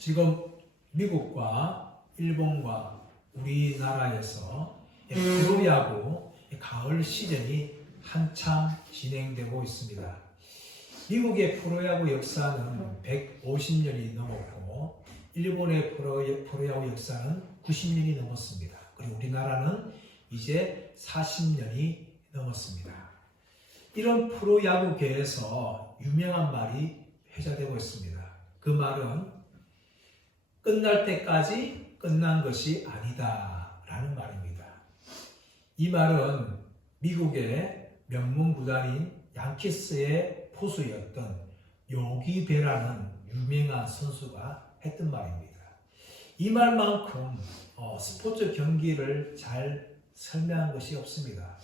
지금 미국과 일본과 우리나라에서 프로야구 가을 시즌이 한참 진행되고 있습니다. 미국의 프로야구 역사는 150년이 넘었고 일본의 프로야구 역사는 90년이 넘었습니다. 그리고 우리나라는 이제 40년이 넘었습니다. 이런 프로야구계에서 유명한 말이 회자되고 있습니다. 그 말은 끝날 때까지 끝난 것이 아니다 라는 말입니다. 이 말은 미국의 명문 구단인 양키스의 포수였던 요기 베라는 유명한 선수가 했던 말입니다. 이 말만큼 스포츠 경기를 잘 설명한 것이 없습니다.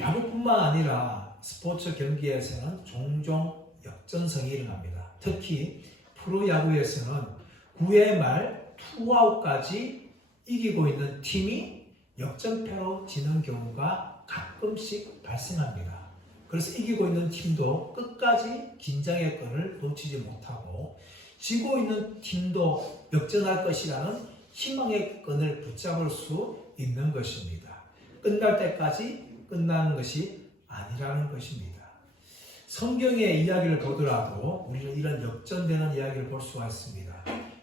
야구뿐만 아니라 스포츠 경기에서는 종종 역전승이 일어납니다. 특히 프로야구에서는 9회 말 투아웃까지 이기고 있는 팀이 역전패로 지는 경우가 가끔씩 발생합니다. 그래서 이기고 있는 팀도 끝까지 긴장의 끈을 놓치지 못하고 지고 있는 팀도 역전할 것이라는 희망의 끈을 붙잡을 수 있는 것입니다. 끝날 때까지 끝나는 것이 아니라는 것입니다. 성경의 이야기를 보더라도 우리는 이런 역전되는 이야기를 볼 수가 있습니다.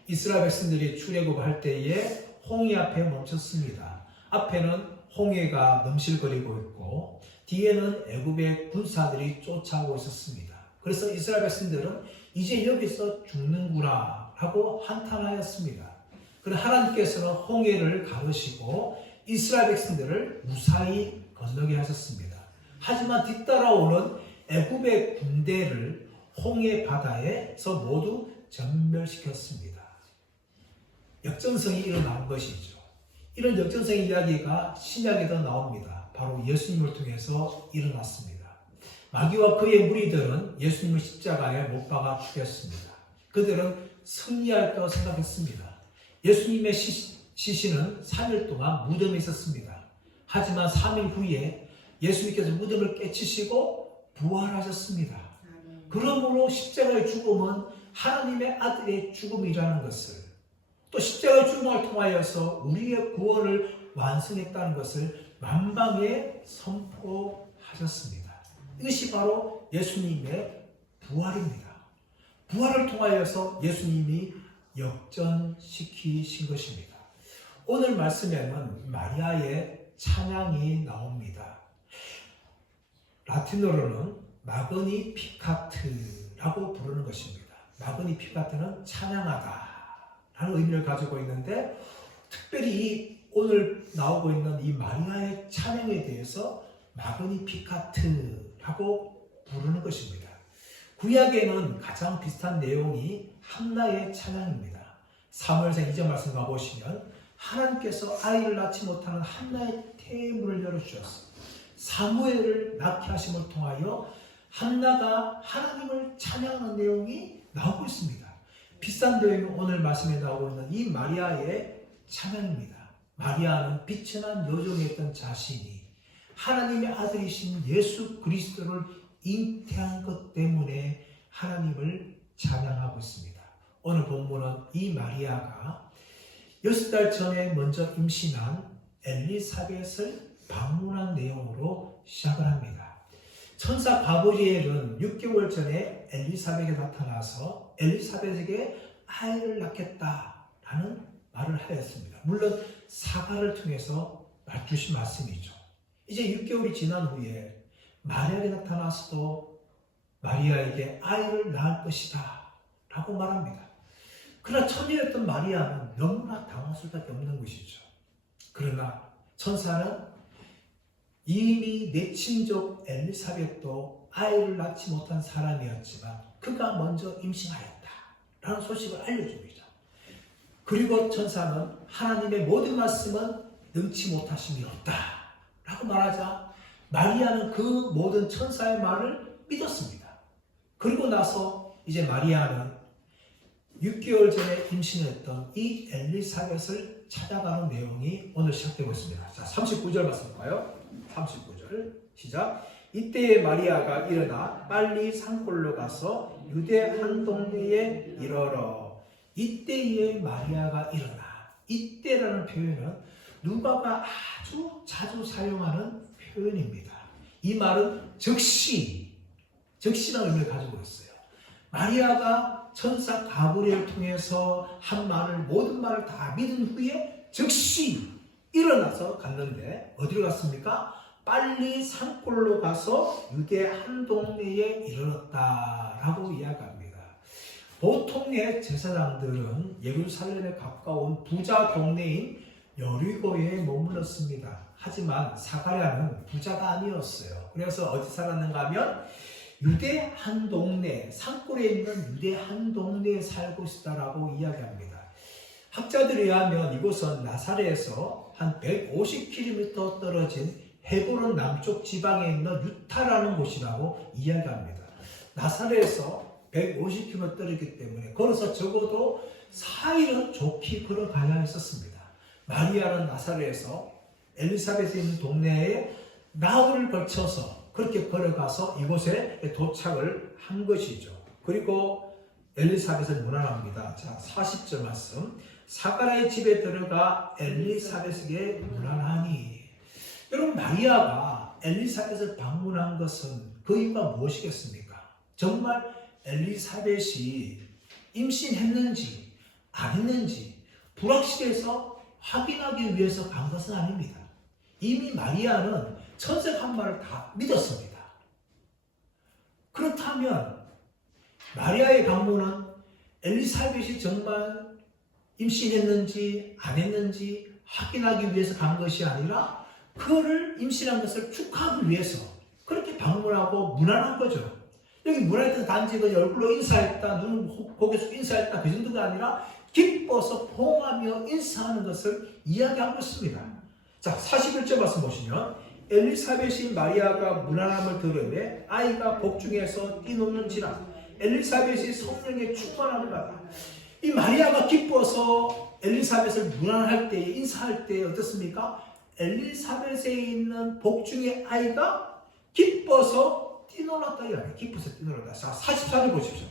이스라엘 백성들이 출애굽할 때에 홍해 앞에 멈췄습니다. 앞에는 홍해가 넘실거리고 있고 뒤에는 애굽의 군사들이 쫓아오고 있었습니다. 그래서 이스라엘 백성들은 이제 여기서 죽는구나 하고 한탄하였습니다. 그러나 하나님께서는 홍해를 가르시고 이스라엘 백성들을 무사히 건너게 하셨습니다. 하지만 뒤따라오는 애굽의 군대를 홍해 바다에서 모두 전멸시켰습니다. 역전성이 일어난 것이죠. 이런 역전성의 이야기가 신약에도 나옵니다. 바로 예수님을 통해서 일어났습니다. 마귀와 그의 무리들은 예수님을 십자가에 못 박아 죽였습니다. 그들은 승리할 거라고 생각했습니다. 예수님의 시신은 3일 동안 무덤에 있었습니다. 하지만 3일 후에 예수님께서 무덤을 깨치시고 부활하셨습니다. 그러므로 십자가의 죽음은 하나님의 아들의 죽음이라는 것을 또 십자가의 죽음을 통하여서 우리의 구원을 완성했다는 것을 만방에 선포하셨습니다. 이것이 바로 예수님의 부활입니다. 부활을 통하여서 예수님이 역전시키신 것입니다. 오늘 말씀에는 마리아의 찬양이 나옵니다. 라틴어로는 마그니 피카트라고 부르는 것입니다. 마그니 피카트는 찬양하다 라는 의미를 가지고 있는데 특별히 오늘 나오고 있는 이 마리아의 찬양에 대해서 마그니 피카트라고 부르는 것입니다. 구약에는 가장 비슷한 내용이 한나의 찬양입니다. 사무엘상 2장 말씀 가보시면 하나님께서 아이를 낳지 못하는 한나의 태문을 열어주셨습니다. 사무엘을 낳게 하심을 통하여 한나가 하나님을 찬양하는 내용이 나오고 있습니다. 비슷한 내용이 오늘 말씀에 나오고 있는 이 마리아의 찬양입니다. 마리아는 비천한 여종이었던 자신이 하나님의 아들이신 예수 그리스도를 잉태한 것 때문에 하나님을 찬양하고 있습니다. 오늘 본문은 이 마리아가 6달 전에 먼저 임신한 엘리사벳을 방문한 내용으로 시작을 합니다. 천사 가브리엘은 6개월 전에 엘리사벳에게 나타나서 엘리사벳에게 아이를 낳겠다라는 말을 하였습니다. 물론 사가를 통해서 주신 말씀이죠. 이제 6개월이 지난 후에 마리아에게 나타나서도 마리아에게 아이를 낳을 것이다 라고 말합니다. 그러나 처녀였던 마리아는 너무나 당황할 수밖에 없는 것이죠. 그러나 천사는 이미 내 친족 엘리사벳도 아이를 낳지 못한 사람이었지만 그가 먼저 임신하였다 라는 소식을 알려줍니다. 그리고 천사는 하나님의 모든 말씀은 능치 못하심이 없다 라고 말하자 마리아는 그 모든 천사의 말을 믿었습니다. 그리고 나서 이제 마리아는 6개월 전에 임신했던 이 엘리사벳을 찾아가는 내용이 오늘 시작되고 있습니다. 자, 39절 말씀 볼까요? 39절 시작. 이때에 마리아가 일어나 빨리 산골로 가서 유대 한 동네에 이르러 이때에 마리아가 일어나. 이때라는 표현은 누가가 아주 자주 사용하는 표현입니다. 이 말은 즉시라는 의미를 가지고 있어요. 마리아가 천사 가브리엘을 통해서 한 말을, 모든 말을 다 믿은 후에 즉시 일어나서 갔는데 어디로 갔습니까? 빨리 산골로 가서 유대 한 동네에 이르렀다라고 이야기합니다. 보통의 제사장들은 예루살렘에 가까운 부자 동네인 여리고에 머물렀습니다. 하지만 사가랴는 부자가 아니었어요. 그래서 어디 살았는가 하면 유대 한 동네, 산골에 있는 유대 한 동네에 살고 있다라고 이야기합니다. 학자들에 의하면 이곳은 나사렛에서 한 150km 떨어진 헤브론 남쪽 지방에 있는 유타라는 곳이라고 이야기합니다. 나사렛에서 150km 떨어지기 때문에 걸어서 적어도 4일은 좋게 걸어가야 했었습니다. 마리아는 나사렛에서 엘리사벳에 있는 동네에 나흘을 걸쳐서 그렇게 걸어가서 이곳에 도착을 한 것이죠. 그리고 엘리사벳을 문안합니다. 자, 40절 말씀. 사가랴의 집에 들어가 엘리사벳에게 문안하니. 여러분, 마리아가 엘리사벳을 방문한 것은 그 이유가 무엇이겠습니까? 정말 엘리사벳이 임신했는지 안 했는지 불확실해서 확인하기 위해서 간 것은 아닙니다. 이미 마리아는 천사 한 말을 다 믿었습니다. 그렇다면 마리아의 방문은 엘리사벳이 정말 임신했는지 안 했는지 확인하기 위해서 간 것이 아니라 그를 임신한 것을 축하하기 위해서 그렇게 방문하고 문안한 거죠. 여기 문안했던 단지 그 얼굴로 인사했다, 눈 고개 숙여 인사했다, 그 정도가 아니라 기뻐서 포옹하며 인사하는 것을 이야기하고 있습니다. 자, 41절 말씀 보시면 엘리사벳이 마리아가 문안함을 들으며 아이가 복중에서 뛰노는지라. 엘리사벳이 성령의 충만함을 받아. 이 마리아가 기뻐서 엘리사벳을 문안할 때에, 인사할 때에 어떻습니까? 엘리사벳에 있는 복중의 아이가 기뻐서 뛰놀았다. 기뻐서 뛰놀았다. 자, 44절 보십시오.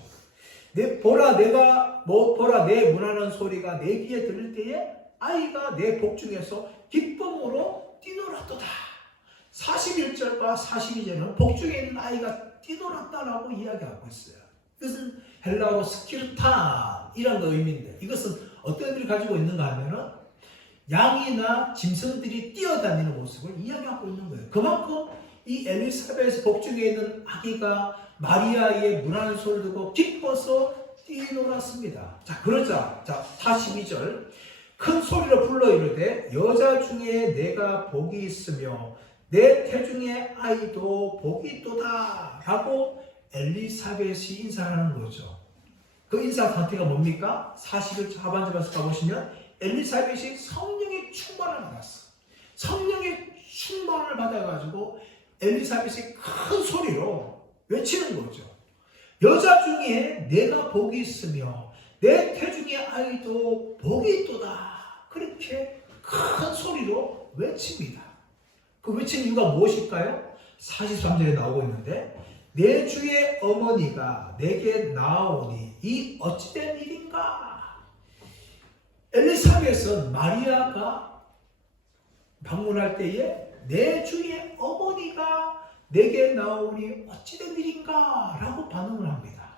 보라 내 문하는 소리가 내 귀에 들릴 때에 아이가 내 복중에서 기쁨으로 뛰놀았도다. 41절과 42절은 복중에 있는 아이가 뛰놀았다라고 이야기하고 있어요. 이것은 헬라어로 스키르탄이라는 의미인데, 이것은 어떤 의미를 가지고 있는가 하면은 양이나 짐승들이 뛰어다니는 모습을 이야기하고 있는 거예요. 그만큼 이 엘리사벳 복중에 있는 아기가 마리아의 문하는 소리를 듣고 기뻐서 뛰놀았습니다. 자, 그러자, 42절. 큰 소리로 불러 이르되 여자 중에 내가 복이 있으며 내 태중의 아이도 복이 있도다 라고 엘리사벳이 인사하는 거죠. 그 인사 상태가 뭡니까? 41절 하반절에서 가보시면 엘리사벳이 성령의 충만을 받았어. 성령의 충만을 받아가지고 엘리사벳이 큰 소리로 외치는 거죠. 여자 중에 내가 복이 있으며 내 태중의 아이도 복이 있도다. 그렇게 큰 소리로 외칩니다. 그 외친 이유가 무엇일까요? 43절에 나오고 있는데 내 주의 어머니가 내게 나오니 이 어찌된 일인가? 엘리사벳은 마리아가 방문할 때에 내 주의 어머니가 내게 나오니 어찌된 일인가? 라고 반응을 합니다.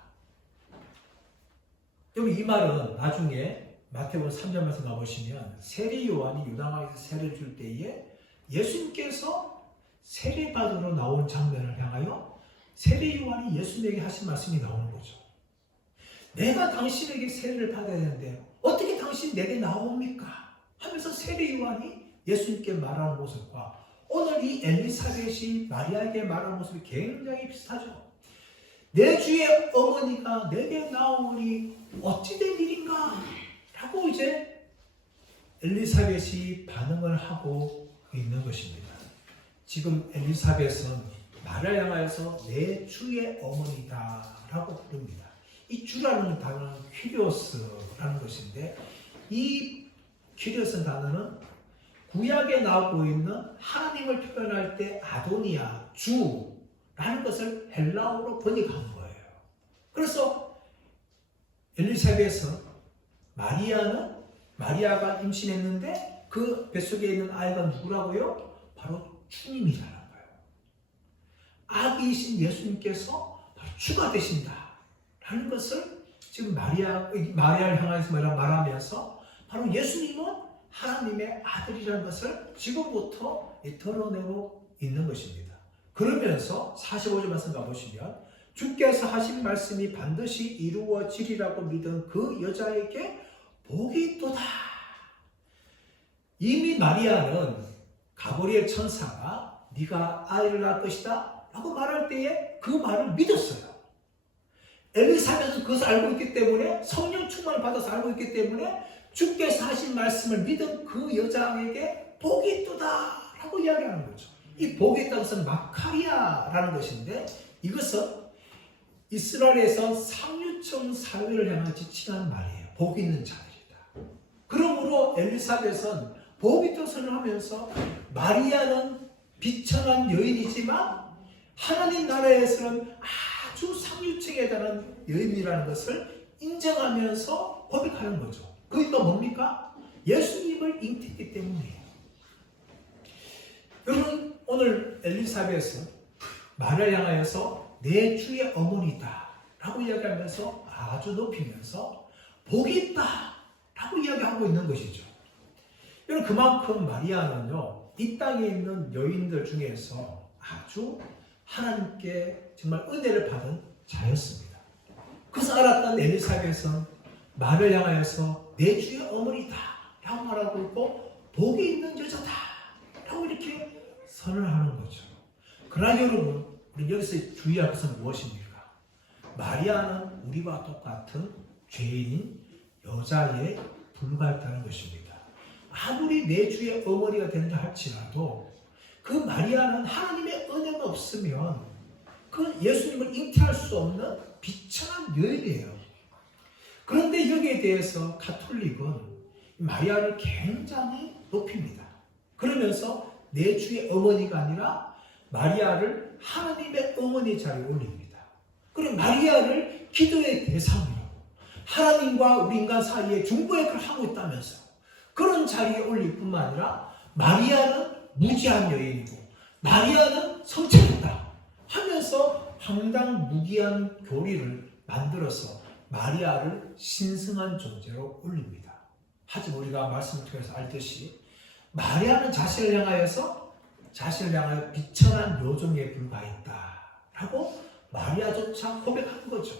여기 이 말은 나중에 마태복음 3장 말씀 가보시면 세례 요한이 요단강에서 세례를 줄 때에 예수님께서 세례받으러 나온 장면을 향하여 세례 요한이 예수님에게 하신 말씀이 나오는 거죠. 내가 당신에게 세례를 받아야 되는데 어떻게 당신 내게 나옵니까? 하면서 세례 요한이 예수님께 말하는 모습과 오늘 이 엘리사벳이 마리아에게 말하는 모습이 굉장히 비슷하죠. 내 주의 어머니가 내게 나오니 어찌된 일인가? 라고 이제 엘리사벳이 반응을 하고 있는 것입니다. 지금 엘리사벳은 마리아를 향하여서 내 주의 어머니다 라고 부릅니다. 이 주라는 단어는 퀴리오스라는 것인데 이 퀴리오스 단어는 구약에 나오고 있는 하나님을 표현할 때 아도니아, 주라는 것을 헬라어로 번역한 거예요. 그래서 엘리사벳은 마리아가 임신했는데 그 뱃속에 있는 아이가 누구라고요? 바로 주님이라는 거예요. 아기이신 예수님께서 바로 주가 되신다라는 것을 지금 마리아를 향해서 말하면서 바로 예수님은 하나님의 아들이라는 것을 지금부터 드러내고 있는 것입니다. 그러면서 45절 말씀 가보시면 주께서 하신 말씀이 반드시 이루어지리라고 믿은 그 여자에게 복이 있도다. 이미 마리아는 가브리엘 천사가 네가 아이를 낳을 것이다 라고 말할 때에 그 말을 믿었어요. 엘리사벳은 그것을 알고 있기 때문에, 성령 충만을 받아서 알고 있기 때문에 주께서 하신 말씀을 믿은 그 여자에게 복이 있도다 라고 이야기하는 거죠. 이 복이 있다는 것은 마카리아라는 것인데, 이것은 이스라엘에서 상류층 사회를 향한 지칭하는 말이에요. 복 있는 자들이다. 그러므로 엘리사벳은 복 있다고 선언하면서 마리아는 비천한 여인이지만 하나님 나라에서는 아주 상류층에 달한 여인이라는 것을 인정하면서 고백하는 거죠. 그러니까 뭡니까? 예수님을 잉태했기 때문이에요. 여러분, 오늘 엘리사벳은 마리아를 향하여서 내 주의 어머니다 라고 이야기하면서 아주 높이면서 복이 있다 라고 이야기하고 있는 것이죠. 여러분, 그만큼 마리아는요, 이 땅에 있는 여인들 중에서 아주 하나님께 정말 은혜를 받은 자였습니다. 그래서 알았던 엘리사벳은 말을 향하여서 내 주의 어머니다 라고 말하고 있고 복이 있는 여자다 라고 이렇게 선언하는 거죠. 그러나 여러분, 우리 여기서 주의할 것은 무엇입니까? 마리아는 우리와 똑같은 죄인 여자에 불과했다는 것입니다. 아무리 내 주의 어머니가 된다 할지라도 그 마리아는 하나님의 은혜가 없으면 그 예수님을 잉태할 수 없는 비천한 여인이에요. 그런데 여기에 대해서 가톨릭은 마리아를 굉장히 높입니다. 그러면서 내 주의 어머니가 아니라 마리아를 하나님의 어머니 자리에 올립니다. 그리고 마리아를 기도의 대상으로 하나님과 우리 인간 사이에 중보 역할을 하고 있다면서 그런 자리에 올릴 뿐만 아니라 마리아는 무지한 여인이고 마리아는 성체이다 하면서 황당무계한 교리를 만들어서 마리아를 신성한 존재로 올립니다. 하지만 우리가 말씀을 통해서 알듯이 마리아는 자신을 향하여 비천한 요정에 불과했다 라고 마리아조차 고백한 거죠.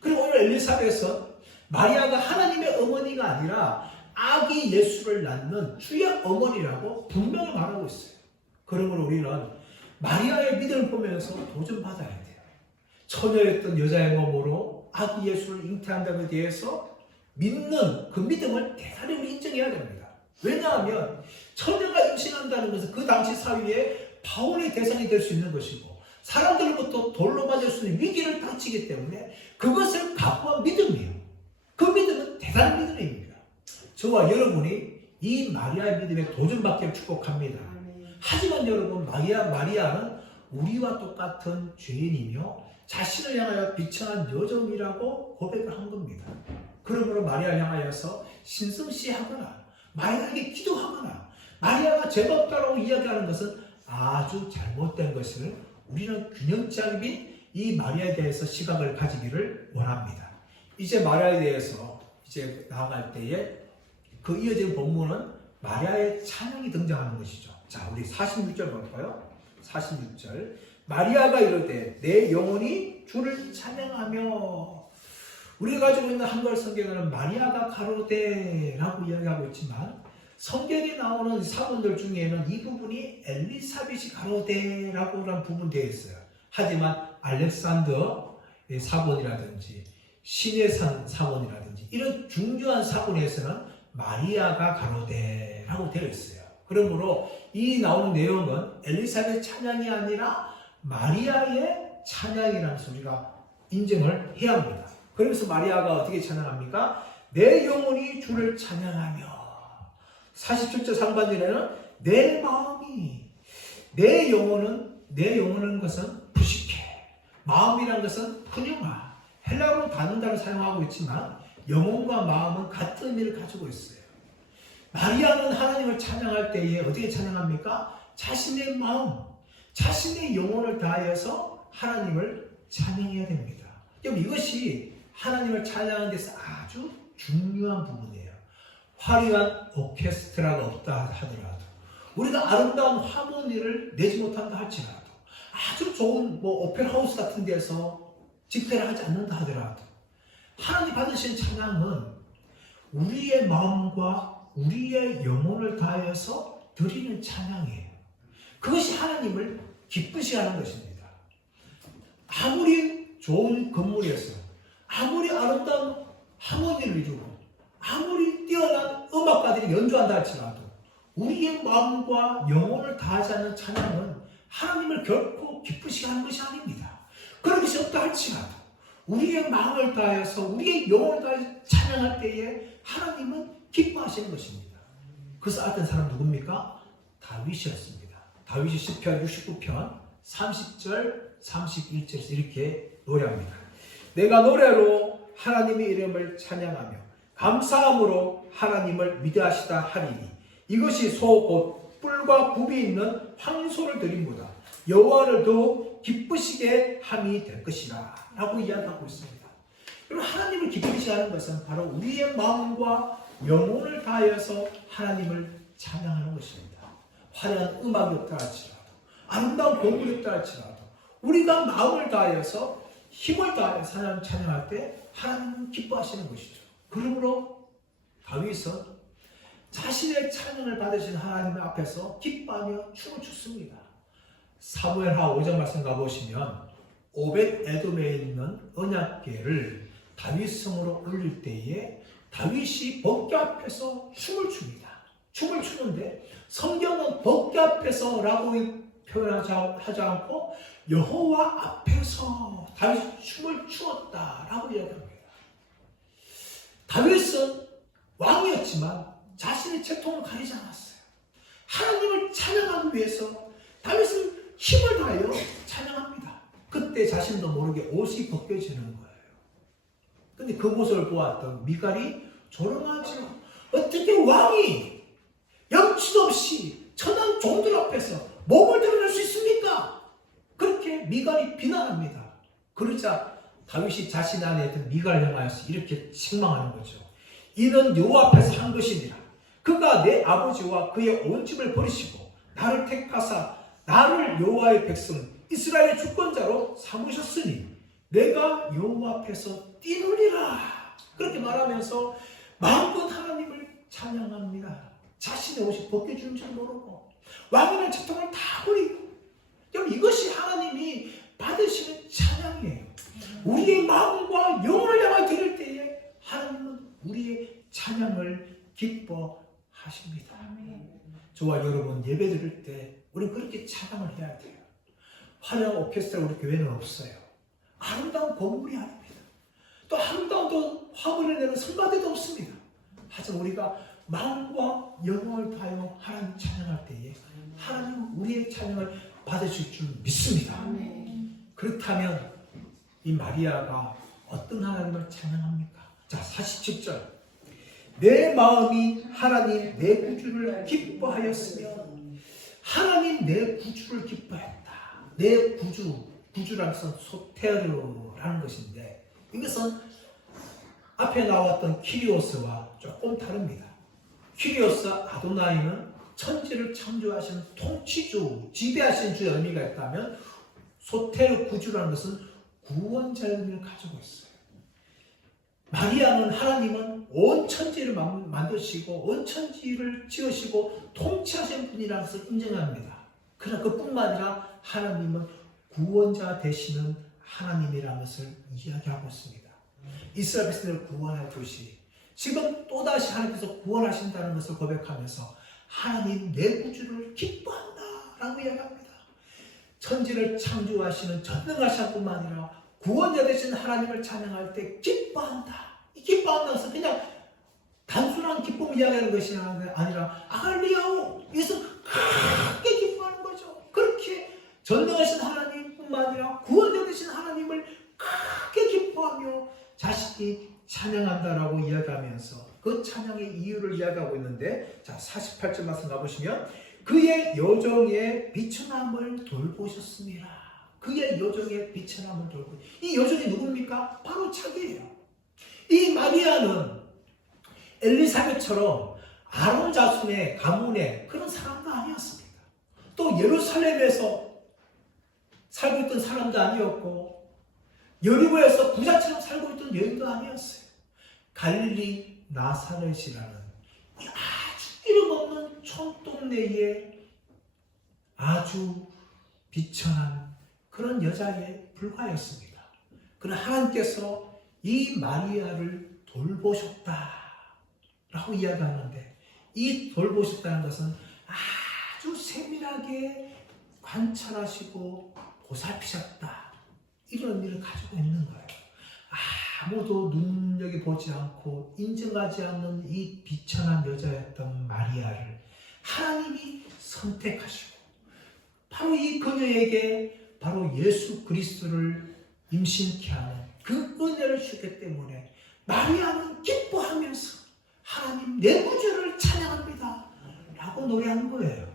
그리고 오늘 엘리사벳은 마리아가 하나님의 어머니가 아니라 아기 예수를 낳는 주의 어머니라고 분명히 말하고 있어요. 그러므로 우리는 마리아의 믿음을 보면서 도전받아야 돼요. 처녀였던 여자의 몸으로 아기 예수를 잉태한다는 데 대해서 믿는 그 믿음을 대단히 우리 인정해야 됩니다. 왜냐하면 처녀가 임신한다는 것은 그 당시 사회에 파혼의 대상이 될 수 있는 것이고 사람들로부터 돌로 맞을 수 있는 위기를 닥치기 때문에 그것을 각오한 믿음이에요. 그 믿음은 대단한 믿음입니다. 저와 여러분이 이 마리아의 믿음에 도전받기를 축복합니다. 하지만 여러분, 마리아는 우리와 똑같은 죄인이며 자신을 향하여 비천한 여정이라고 고백을 한 겁니다. 그러므로 마리아를 향하여서 신성시하거나 마리아에게 기도하거나 마리아가 죄가 없다고 이야기하는 것은 아주 잘못된 것을 우리는 균형점인 이 마리아에 대해서 시각을 가지기를 원합니다. 이제 마리아에 대해서 이제 나아갈 때에 그 이어진 본문은 마리아의 찬양이 등장하는 것이죠. 자, 우리 46절 볼까요? 46절. 마리아가 이르되 내 영혼이 주를 찬양하며, 우리가 가지고 있는 한글 성경에는 마리아가 가로되라고 이야기하고 있지만 성경에 나오는 사본들 중에는 이 부분이 엘리사벳이 가로되라고 하는 부분이 되어 있어요. 하지만 알렉산더의 사본이라든지 신의 산 사본이라든지 이런 중요한 사본에서는 마리아가 가로되라고 되어 있어요. 그러므로 이 나오는 내용은 엘리사벳 찬양이 아니라 마리아의 찬양이라는 소리가 인정을 해야 합니다. 그러면서 마리아가 어떻게 찬양합니까? 내 영혼이 주를 찬양하며, 47절 상반절에는 내 마음이, 내 영혼은 것은 부식해, 마음이란 것은 푸념아, 헬라어로 다른 단어를 사용하고 있지만 영혼과 마음은 같은 의미를 가지고 있어요. 마리아는 하나님을 찬양할 때에 어떻게 찬양합니까? 자신의 마음, 자신의 영혼을 다해서 하나님을 찬양해야 됩니다. 이것이 하나님을 찬양하는 데서 아주 중요한 부분이에요. 화려한 오케스트라가 없다 하더라도, 우리가 아름다운 하모니를 내지 못한다 할지라도, 아주 좋은 오페라 하우스 같은 데서 집회를 하지 않는다 하더라도, 하나님 받으신 찬양은 우리의 마음과 우리의 영혼을 다해서 드리는 찬양이에요. 그것이 하나님을 기쁘시게 하는 것입니다. 아무리 좋은 건물에서 아무리 아름다운 하모니를 이루고 아무리 뛰어난 음악가들이 연주한다 할지라도 우리의 마음과 영혼을 다하지 않는 찬양은 하나님을 결코 기쁘시게 하는 것이 아닙니다. 그런 것이 없다 할지라도 우리의 마음을 다해서 우리의 영혼을 다해서 찬양할 때에 하나님은 기뻐하시는 것입니다. 그래서 알던 사람 누굽니까? 다윗이었습니다. 다윗이 시편 69편 30절 31절에서 이렇게 노래합니다. 내가 노래로 하나님의 이름을 찬양하며 감사함으로 하나님을 위대하시다 하리니 이것이 소 곧 뿔과 굽이 있는 황소를 드림보다 여호와를 더욱 기쁘시게 함이 될 것이라 라고 이야기하고 있습니다. 그리고 하나님을 기쁘시게 하는 것은 바로 우리의 마음과 영혼을 다하여서 하나님을 찬양하는 것입니다. 화려한 음악이 없다 할지라도 아름다운 건물이 없다 할지라도 우리가 마음을 다하여서 힘을 다하여서 하나님을 찬양할 때 하나님은 기뻐하시는 것이죠. 그러므로 다윗은 자신의 찬양을 받으신 하나님 앞에서 기뻐하며 춤을 췄습니다. 사무엘하 5장 말씀 가보시면 오벳 에돔에 있는 언약궤를 다윗 성으로 올릴 때에 다윗이 법궤 앞에서 춤을 춥니다. 춤을 추는데 성경은 법궤 앞에서라고 표현하지 않고 여호와 앞에서 다윗이 춤을 추었다라고 이야기합니다. 다윗은 왕이었지만 자신의 채통을 가리지 않았어요. 하나님을 찬양하기 위해서 다윗은 힘을 다하여 찬양합니다. 그때 자신도 모르게 옷이 벗겨지는 거예요. 근데 그 모습을 보았던 미갈이 조롱하죠. 어떻게 왕이 염치도 없이 천한 종들 앞에서 몸을 드러낼 수 있습니까? 그렇게 미갈이 비난합니다. 그러자 다윗이 자신 안에 있던 미갈을 향하여서 이렇게 책망하는 거죠. 이는 여호와 앞에서 한 것이니라. 그가 내 아버지와 그의 온 집을 버리시고 나를 택하사 나를 여호와의 백성 이스라엘의 주권자로 삼으셨으니 내가 여호와 앞에서 뛰놀리라. 그렇게 말하면서 마음껏 하나님을 찬양합니다. 자신의 옷이 벗겨지는 줄 모르고 왕이라는 채통을 다 버리고. 여러분, 이것이 하나님이 받으시는 찬양이에요. 우리의 마음과 영혼을 향해 드릴 때에 하나님은 우리의 찬양을 기뻐하십니다. 저와 여러분 예배 드릴 때 우리는 그렇게 찬양을 해야 돼요. 화려한 오케스트라 우리 교회는 없어요. 아름다운 건물이 아닙니다. 또 아름다운 화물을 내는 성가대도 없습니다. 하지만 우리가 마음과 영혼을 다하여 하나님 찬양할 때에 하나님은 우리의 찬양을 받으실 줄 믿습니다. 그렇다면 이 마리아가 어떤 하나님을 찬양합니까? 자, 47절. 내 마음이 하나님 내 구주를 기뻐하였으면 하나님 내 구주를 기뻐했다. 내 구주라는 것은 소테르라는 것인데 이것은 앞에 나왔던 키리오스와 조금 다릅니다. 키리오스 아도나이는 천지를 창조하시는 통치주, 지배하시는 주의 의미가 있다면 소테르 구주라는 것은 구원자의 의미를 가지고 있어요. 마리아는 하나님은 온 천지를 만드시고 온 천지를 지으시고 통치하시는 분이라는 것을 인정합니다. 그러나 그뿐만 아니라 하나님은 구원자 되시는 하나님이라는 것을 이야기하고 있습니다. 이스라엘 백성을 구원할 것이 지금 또다시 하나님께서 구원하신다는 것을 고백하면서 하나님 내 구주를 기뻐한다 라고 이야기합니다. 천지를 창조하시는 전능하신 뿐만 아니라 구원자 되신 하나님을 찬양할 때 기뻐한다. 이 기뻐한다는 것은 그냥 단순한 기쁨을 이야기하는 것이 아니라 아갈리아오, 이것은 크게 기뻐하는 거죠. 그렇게 전능하신 하나님뿐만 아니라 구원자 되신 하나님을 크게 기뻐하며 자신이 찬양한다라고 이야기하면서 그 찬양의 이유를 이야기하고 있는데, 자 48절 말씀 가보시면 그의 여종의 비천함을 돌보셨습니다. 그의 여종의 비천함을 돌보. 이 여종이 누굽니까? 바로 자기예요. 이 마리아는 엘리사벳처럼 아론 자손의 가문의 그런 사람도 아니었습니다. 또 예루살렘에서 살고 있던 사람도 아니었고 여리고에서 부자처럼 살고 있던 여인도 아니었어요. 갈릴리 나사렛이라는 아주 이름 없는 촌동네에 아주 비천한 그런 여자에 불과했습니다. 그러나 하나님께서 이 마리아를 돌보셨다라고 이야기하는데, 이 돌보셨다는 것은 아주 세밀하게 관찰하시고 보살피셨다, 이런 의미를 가지고 있는 거예요. 아무도 눈여겨보지 않고 인정하지 않는 이 비천한 여자였던 마리아를 하나님이 선택하시고 바로 이 그녀에게 바로 예수 그리스도를 임신케 하는 그 은혜를 주기 때문에 마리아는 기뻐하면서 하나님 내 구주를 찬양합니다 라고 노래하는 거예요.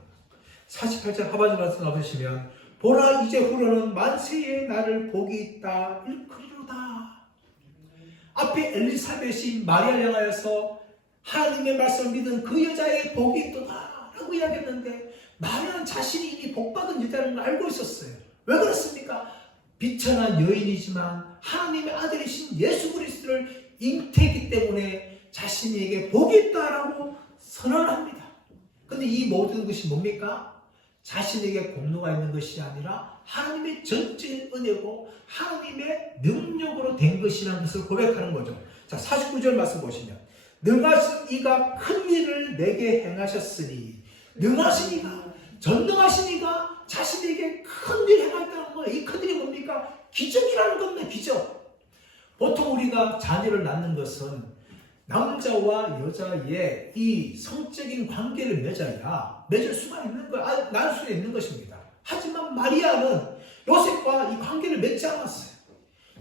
48절 하반절 말씀 가보시면 보라 이제 후로는 만세의 나를 복이 있다 일컬이로다. 앞에 엘리사벳이 마리아를 향하여서 하나님의 말씀을 믿은 그 여자의 복이 있도다 라고 이야기했는데, 마리아는 자신이 이미 복받은 여자라는 걸 알고 있었어요. 왜 그렇습니까? 비천한 여인이지만 하나님의 아들이신 예수 그리스도를 잉태했기 때문에 자신에게 복이 있다라고 선언합니다. 근데 이 모든 것이 뭡니까? 자신에게 공로가 있는 것이 아니라 하나님의 전적인 은혜고 하나님의 능력으로 된 것이라는 것을 고백하는 거죠. 자, 49절 말씀 보시면 능하신 이가 큰 일을 내게 행하셨으니, 능하신 이가, 전능하신 이가 자신에게 큰 일을 행했다는 거예요. 이 큰 일이 뭡니까? 기적이라는 겁니다. 기적. 보통 우리가 자녀를 낳는 것은 남자와 여자의 이 성적인 관계를 맺을 수가 있는 거예요. 낳을 수 있는 것입니다. 하지만 마리아는 요셉과 이 관계를 맺지 않았어요.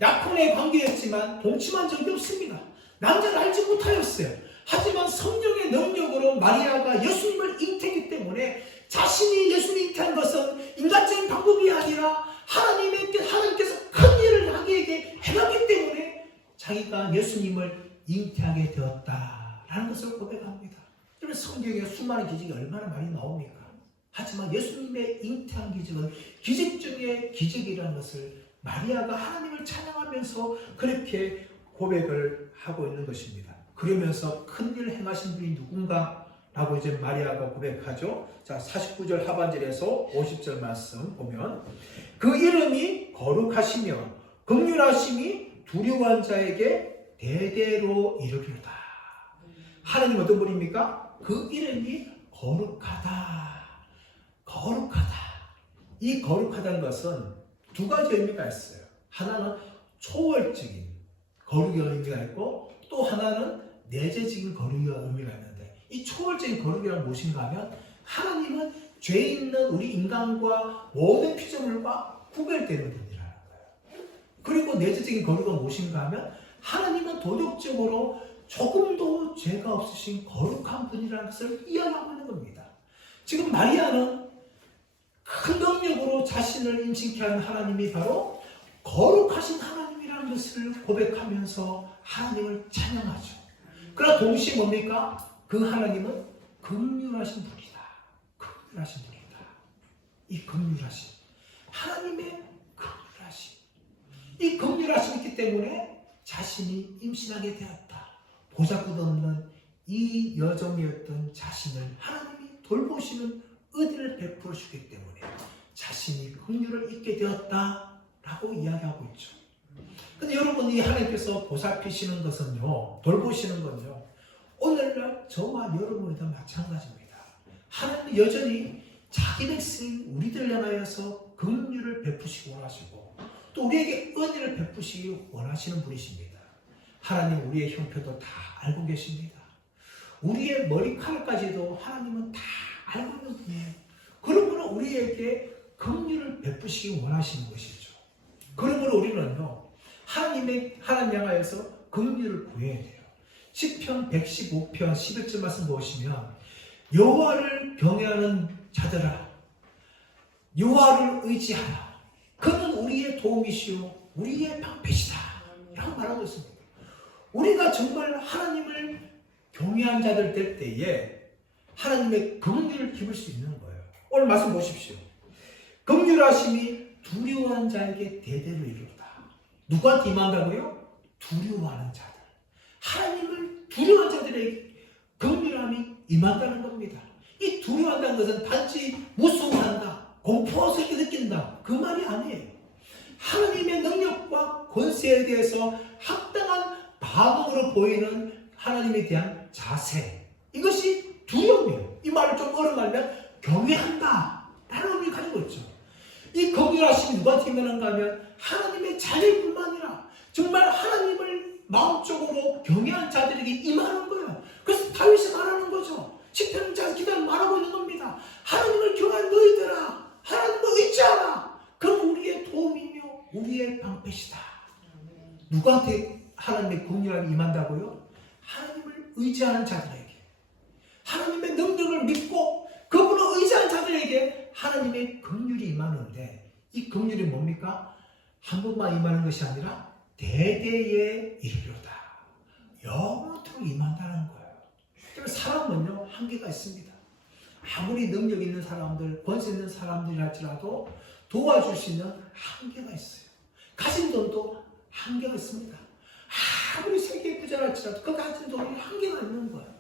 약혼의 관계였지만 동침한 적이 없습니다. 남자를 알지 못하였어요. 하지만 성령의 능력으로 마리아가 예수님을 잉태했기 때문에 자신이 예수님을 잉태한 것은 인간적인 방법이 아니라 하나님께서 큰 일을 자기에게 행하기 때문에 자기가 예수님을 잉태하게 되었다라는 것을 고백합니다. 여러분, 성경에 수많은 기적이 얼마나 많이 나옵니까? 하지만 예수님의 잉태한 기적은 기적 중에 기적이라는 것을 마리아가 하나님을 찬양하면서 그렇게 고백을 하고 있는 것입니다. 그러면서 큰 일을 행하신 분이 누군가? 라고 이제 마리아가 고백하죠. 자, 49절 하반절에서 50절 말씀 보면 그 이름이 거룩하시며 긍휼하심이 두려워한 자에게 대대로 이르리로다. 하나님 어떤 분입니까? 그 이름이 거룩하다. 거룩하다. 이 거룩하다는 것은 두 가지 의미가 있어요. 하나는 초월적인 거룩의 의미가 있고, 또 하나는 내재적인 거룩의 의미가 있는데, 이 초월적인 거룩이란 무엇인가 하면 하나님은 죄 있는 우리 인간과 모든 피조물과 구별되는 분이라는 거예요. 그리고 내재적인 거룩은 무엇인가 하면 하나님은 도덕적으로 조금도 죄가 없으신 거룩한 분이라는 것을 이야기하고 있는 겁니다. 지금 마리아는 큰 능력으로 자신을 임신케 하는 하나님이 바로 거룩하신 하나님이라는 것을 고백하면서 하나님을 찬양하죠. 그러나 동시에 뭡니까? 그 하나님은 긍휼하신 분이다. 긍휼하신 분이다. 이 긍휼하신 하나님의 긍휼하심, 이 긍휼하심이 있기 때문에 자신이 임신하게 되었다. 보잘것 없는 이 여종이었던 자신을 하나님이 돌보시는 은혜를 베풀어 주기 때문에 자신이 긍휼을 잊게 되었다라고 이야기하고 있죠. 근데 여러분, 이 하나님께서 보살피시는 것은요, 돌보시는 건요, 오늘날 저와 여러분도 마찬가지입니다. 하나님은 여전히 자기 백성인 우리들 향하여서 긍휼을 베푸시기 원하시고 또 우리에게 은혜를 베푸시기 원하시는 분이십니다. 하나님 우리의 형편도 다 알고 계십니다. 우리의 머리카락까지도 하나님은 다 알고 있는 분이에요. 그러므로 우리에게 긍휼을 베푸시기 원하시는 것이죠. 그러므로 우리는요, 하나님 향하여서 긍휼을 구해야 돼요. 시편 115편 11절 말씀 보시면 여호와를 경외하는 자들아 여호와를 의지하라. 그는 우리의 도움이시요 우리의 방패시다 라고 말하고 있습니다. 우리가 정말 하나님을 경외한 자들 될 때에 하나님의 긍휼을 입을 수 있는 거예요. 오늘 말씀 보십시오. 긍휼하심이 두려워하는 자에게 대대로 이르도다. 누구한테 임한다고요? 두려워하는 자들. 하나님을 두려워하는 자들에게 긍휼함이 임한다는 겁니다. 이 두려워한다는 것은 단지 무서워한다, 공포스럽게 느낀다 그 말이 아니에요. 하나님의 능력과 권세에 대해서 합당한 반응으로 보이는 하나님에 대한 자세, 이것이 두려움이에요. 이 말을 좀 어려운 말하면 경외한다 라는 의미를 가지고 있죠. 이 긍휼하심이 누구한테 임하는가 하면 하나님의 자녀뿐만 아니라 정말 하나님을 마음적으로 경외한 자들에게 임하는 거예요. 그래서 다윗이 말하는 거죠. 시편 기도는 말하고 있는 겁니다. 하나님을 경외한 너희들아 하나님을 의지하라. 그럼 우리의 도움이며 우리의 방패시다. 누구한테 하나님의 긍휼함이 임한다고요? 하나님을 의지하는 자들에게, 하나님의 능력을 믿고 그분을 의지하는 자들에게 하나님의 긍휼이 임하는데, 이 긍휼이 뭡니까? 한 번만 임하는 것이 아니라 대대에 이르리로다. 영원토록 임한다는 거예요. 그래서 사람은요 한계가 있습니다. 아무리 능력 있는 사람들, 권세 있는 사람들이 할지라도 도와줄 수 있는 한계가 있어요. 가진 돈도 한계가 있습니다. 아무리 세계에 부자랄지라도 그 가진 돈이 한계가 있는 거예요.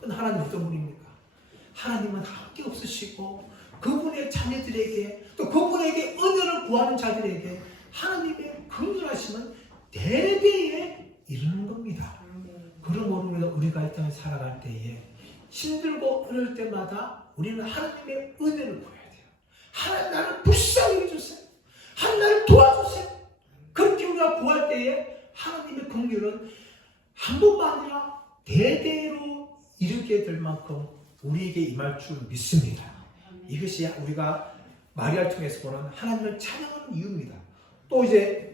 그건 하나님 어떤 분입니까? 하나님은 한계 없으시고 그분의 자녀들에게 또 그분에게 은혜를 구하는 자들에게 하나님의 긍휼하심은 대대에 이르는 겁니다. 그러므로 우리가 이 땅에 살아갈 때에 힘들고 어려울 때마다 우리는 하나님의 은혜를 구해야 돼요. 하나님 나를 불쌍히 해주세요. 하나님 나를 도와주세요. 그렇게 우리가 구할 때에 하나님의 긍휼은 한 번만 아니라 대대로 이르게 될 만큼 우리에게 임할 줄 믿습니다. 이것이 우리가 마리아를 통해서 보는 하나님을 찬양하는 이유입니다. 또 이제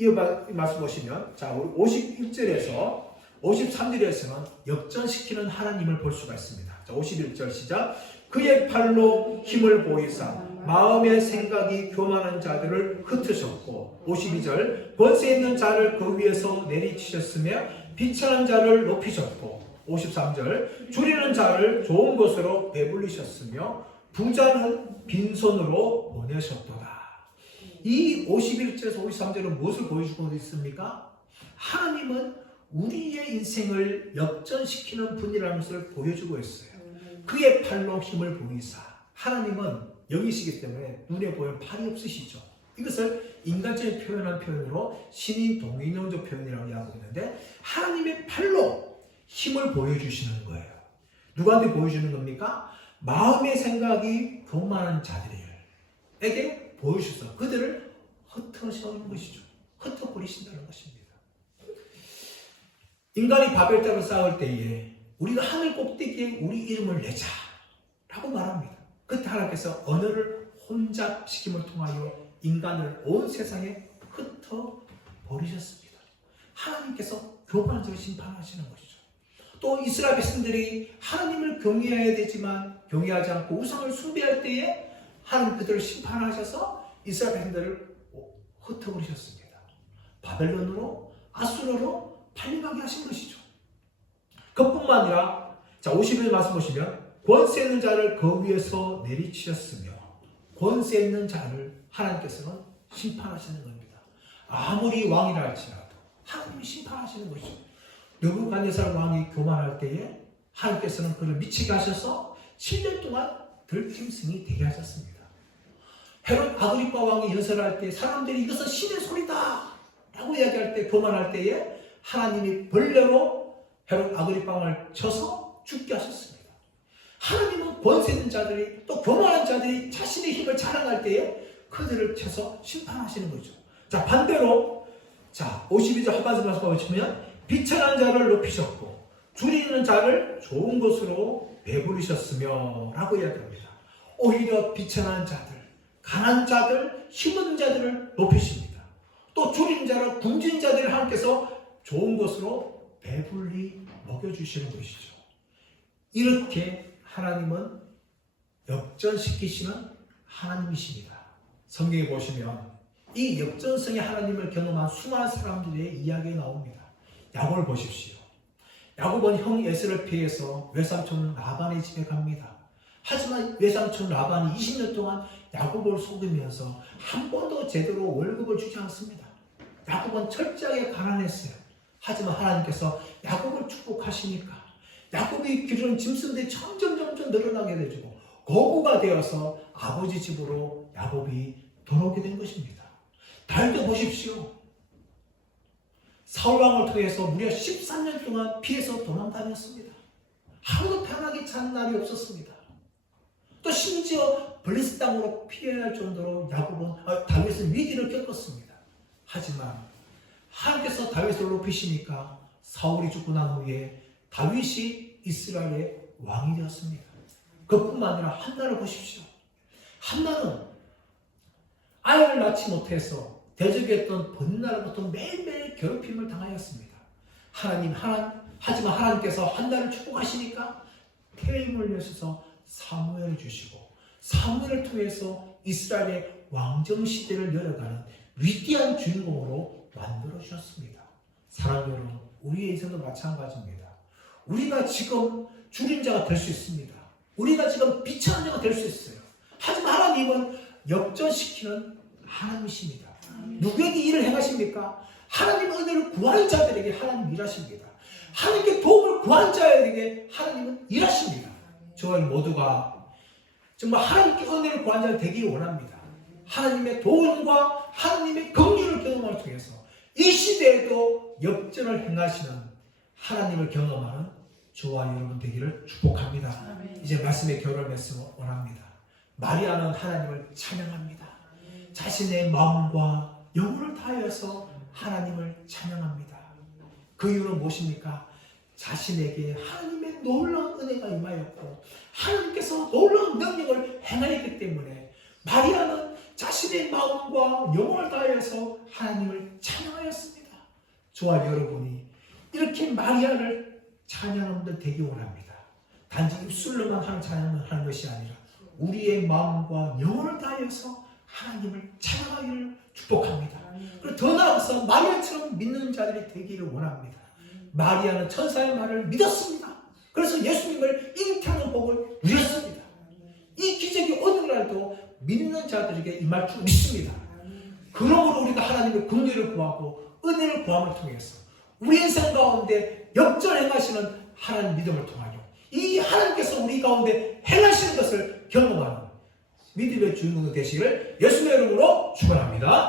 이 말씀 보시면 자 우리 51절에서 53절에서는 역전시키는 하나님을 볼 수가 있습니다. 자 51절 시작. 그의 팔로 힘을 보이사 마음의 생각이 교만한 자들을 흩으셨고 52절 권세 있는 자를 그 위에서 내리치셨으며 비천한 자를 높이셨고 53절 줄이는 자를 좋은 곳으로 배불리셨으며 부자는 빈손으로 보내셨도다. 이 51절에서 53절은 무엇을 보여주고 있습니까? 하나님은 우리의 인생을 역전시키는 분이라는 것을 보여주고 있어요. 그의 팔로 힘을 보이사. 하나님은 영이시기 때문에 눈에 보이는 팔이 없으시죠. 이것을 인간적인 표현한 표현으로 신인 동인형적 표현이라고 이야기하고 있는데 하나님의 팔로 힘을 보여주시는 거예요. 누구한테 보여주는 겁니까? 마음의 생각이 교만한 자들에게 보여주셔서 그들을 흩어서는 것이죠. 흩어버리신다는 것입니다. 인간이 바벨탑을 쌓을 때에 우리가 하늘 꼭대기에 우리 이름을 내자 라고 말합니다. 그때 하나님께서 언어를 혼잡시킴을 통하여 인간을 온 세상에 흩어버리셨습니다. 하나님께서 교만적으로 심판하시는 것이죠. 또 이스라엘 백성들이 하나님을 경외해야 되지만 경외하지 않고 우상을 숭배할 때에 하나님 그들을 심판하셔서 이스라엘 백성들을 흩어버리셨습니다. 바벨론으로 아수르로 팔려가게 하신 것이죠. 그뿐만 아니라 자 51절 말씀 보시면 권세 있는 자를 그 위에서 내리치셨으며 권세 있는 자를 하나님께서는 심판하시는 겁니다. 아무리 왕이라 할지라도 하나님이 심판하시는 것이죠. 느부갓네살 왕이 교만할 때에 하나님께서는 그를 미치게 하셔서 7년 동안 들짐승이 되게 하셨습니다. 헤롯 아그리파 왕이 연설할 때 사람들이 이것은 신의 소리다 라고 이야기할 때 교만할 때에 하나님이 벌레로 헤롯 아그리파 왕을 쳐서 죽게 하셨습니다. 하나님은 권세 있는 자들이 또 교만한 자들이 자신의 힘을 자랑할 때에 그들을 쳐서 심판하시는 거죠. 자 반대로 자 52절 하반절 말씀 보시면 비천한 자를 높이셨고 줄이는 자를 좋은 곳으로 배부르셨으며 라고 이야기합니다. 오히려 비천한 자들, 가난한 자들, 힘없는 자들을 높이십니다. 또 줄이는 자를 굶주린 자들을 하나님께서 좋은 것으로 배불리 먹여주시는 것이죠. 이렇게 하나님은 역전시키시는 하나님이십니다. 성경에 보시면 이 역전성의 하나님을 경험한 수많은 사람들의 이야기가 나옵니다. 야곱을 보십시오. 야곱은 형 에서를 피해서 외삼촌 라반의 집에 갑니다. 하지만 외삼촌 라반이 20년 동안 야곱을 속이면서 한 번도 제대로 월급을 주지 않습니다. 야곱은 철저하게 가난했어요. 하지만 하나님께서 야곱을 축복하시니까 야곱이 기르는 짐승들이 점점 늘어나게 되고 고구가 되어서 아버지 집으로 야곱이 돌아오게 된 것입니다. 다윗도 보십시오. 사울왕을 통해서 무려 13년 동안 피해서 도망다녔습니다. 하루도 편하게 자는 날이 없었습니다. 또 심지어 블레셋 땅으로 피해야 할 정도로 다윗은 위기를 겪었습니다. 하지만 하나님께서 다윗을 높이시니까 사울이 죽고 난 후에 다윗이 이스라엘의 왕이 되었습니다. 그뿐만 아니라 한나를 보십시오. 한나는 아이를 낳지 못해서 대적에 있던 번나라부터 매일매일 괴롭힘을 당하였습니다. 하지만 하나님께서 한나를 축복하시니까 태임을 내셔서 사무엘을 주시고 사무엘을 통해서 이스라엘의 왕정 시대를 열어가는 위대한 주인공으로 만들어 주셨습니다. 사랑하는 여러분, 우리의 인생도 마찬가지입니다. 우리가 지금 주림자가 될 수 있습니다. 우리가 지금 비천한 자가 될 수 있어요. 하지만 하나님은 역전시키는 하나님이십니다. 누구에게 일을 행하십니까? 하나님 은혜를 구하는 자들에게 하나님 일하십니다. 하나님께 도움을 구하는 자에게 하나님은 일하십니다. 저희 모두가 정말 하나님께 은혜를 구하는 자가 되기를 원합니다. 하나님의 도움과 하나님의 긍휼을 경험을 통해서 이 시대에도 역전을 행하시는 하나님을 경험하는 저와 여러분 되기를 축복합니다. 이제 말씀의 결론을 맺으면 원합니다. 마리아는 하나님을 찬양합니다. 자신의 마음과 영혼을 다하여서 하나님을 찬양합니다. 그 이유는 무엇입니까? 자신에게 하나님의 놀라운 은혜가 임하였고 하나님께서 놀라운 능력을 행하였기 때문에 마리아는 자신의 마음과 영혼을 다하여서 하나님을 찬양하였습니다. 저와 여러분이 이렇게 마리아를 찬양하는 분들 되기 원합니다. 단지 입술로만 하는 찬양을 하는 것이 아니라 우리의 마음과 영혼을 다하여서 하나님을 찬양하기를 축복합니다. 그리고 더 나아가서 마리아처럼 믿는 자들이 되기를 원합니다. 마리아는 천사의 말을 믿었습니다. 그래서 예수님을 잉태하는 복을 누렸습니다. 이 기적이 오늘날도 믿는 자들에게 임할 줄 믿습니다. 그러므로 우리가 하나님의 긍휼을 구하고 은혜를 구함을 통해서 우리 인생 가운데 역전 행하시는 하나님 믿음을 통하여 이 하나님께서 우리 가운데 행하시는 것을 경험하는 믿음의 주인공 되시기를 예수님의 이름으로 축원합니다.